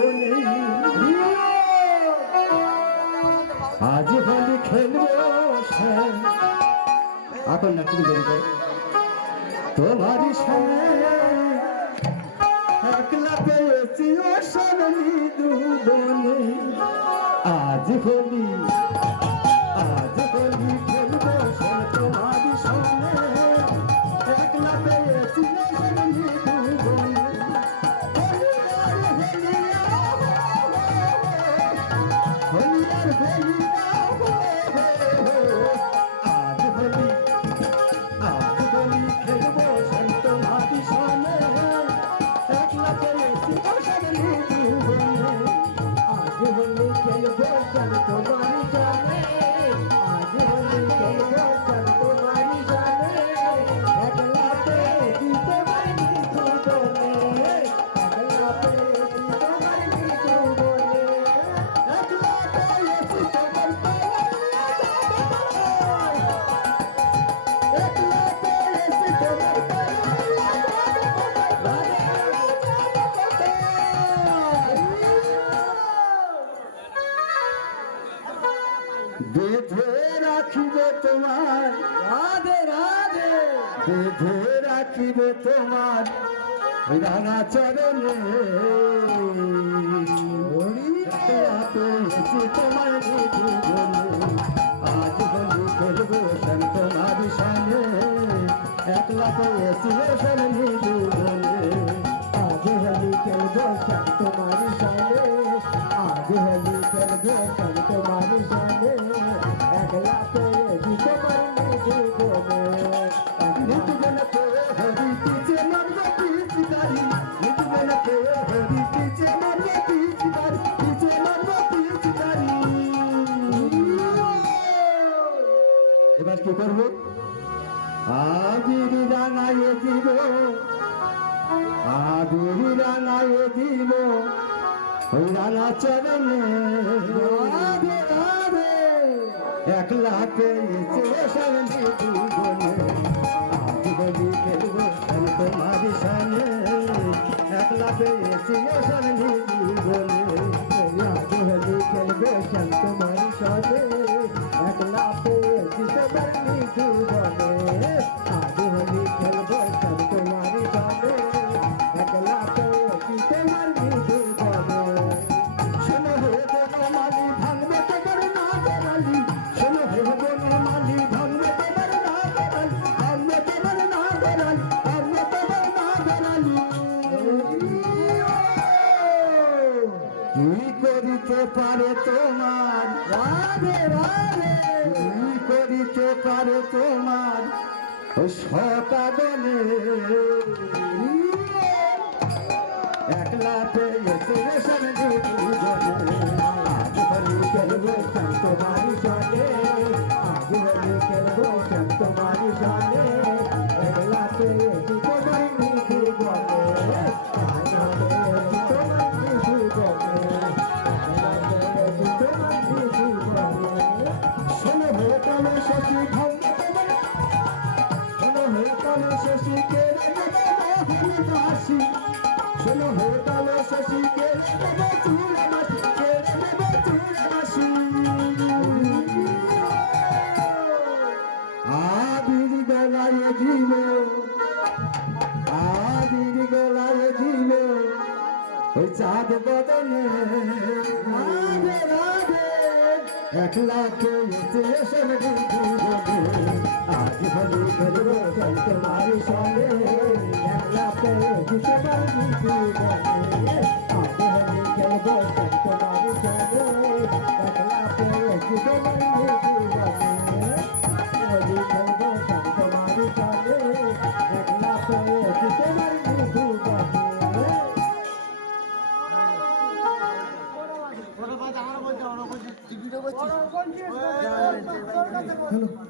জীবনে আজ হোলি খেলবো এখন না তুমি দেরি করো তোমারই সঙ্গে একলা পেয়েছি ও সরণি দুবনে আজ হোলি খেলবো তোমারই সঙ্গে একলা পেয়েছি ও সরণি দুবনে হোলি আর হোলি বেঁধে রাখিবে তোমার রাধে রাধে বেঁধে রাখিবে তোমার রাঙা চরণে তোমার আজ হোলি খেলবো তোমার সামনে একলা পেয়েছি শরণী জীবনে আজ হোলি খেলবো তোমার সামনে আজ হোলি খেলবো তোমার সামনে একলা পেয়েছি তোমার জীবনে নিতজনকে হরি পিছে মরবে পিছদারি নিতজনকে হরি পিছে মরবে পিছদারি পিছে মরবে পিছদারি এবার কি করবো আবির রাঙায় দিব আবির রাঙায় দিব ওই রাঙা চরণে রাধে রাধে একলা পেয়েছে শরণী জীবনে আজ হোলি খেলবো তোমার সামনে একলা পেয়েছি শরণী জীবনে আজ হোলি খেলবো তোমার সাথে একলা পেয়েছি শরণী জীবনে আজ হোলি খেলবো তোমার সাথে একলা পেয়েছি তোমার জীবনে শোনো হে বনমালী ভাঙবে তোমার না বেড়ালি শোনো হে বনমালী ভাঙবে তোমার না বেড়ালি ভাঙবে তোমার না বেড়ালি ভাঙবে তোমার না বেড়ালি কি করিতে পারে তোমার রাধে রাধে কি করিতে পারে তোমার সকালে একলা পেয়েছে শরণী জীবনে আজ হোলি খেলবো তোমার সাথে আজ হোলি খেলবো তোমার সাথে একলা পেয়েছি তোমার জীবনে আজ পেয়েছি তোমার জীবনে একলা পেয়েছি তোমার জীবনে শোনো হে কালো শশী ভাঙবে তোমার শোনো হে কালো শশী কেড়ে নেবে মোহন দাসী শোনো হে কালো শশী কেড়ে নেবে চূড়া মাসি কেড়ে নেবে চূড়া মাসি আবির গলায় দিব আবির গলায় দিব ওই চাঁদ বদনে রাধে রাধে একলা পেয়েছে শরণী জীবনে আজ হোলি খেলবো তোমার সঙ্গে একলা পেয়েছি তোমার জীবনে আজ হোলি খেলবো তোমার সঙ্গে একলা পেয়েছি তোমার জীবনে হোলি খেলবো তোমার সঙ্গে একলা পেয়েছি তোমার জীবনে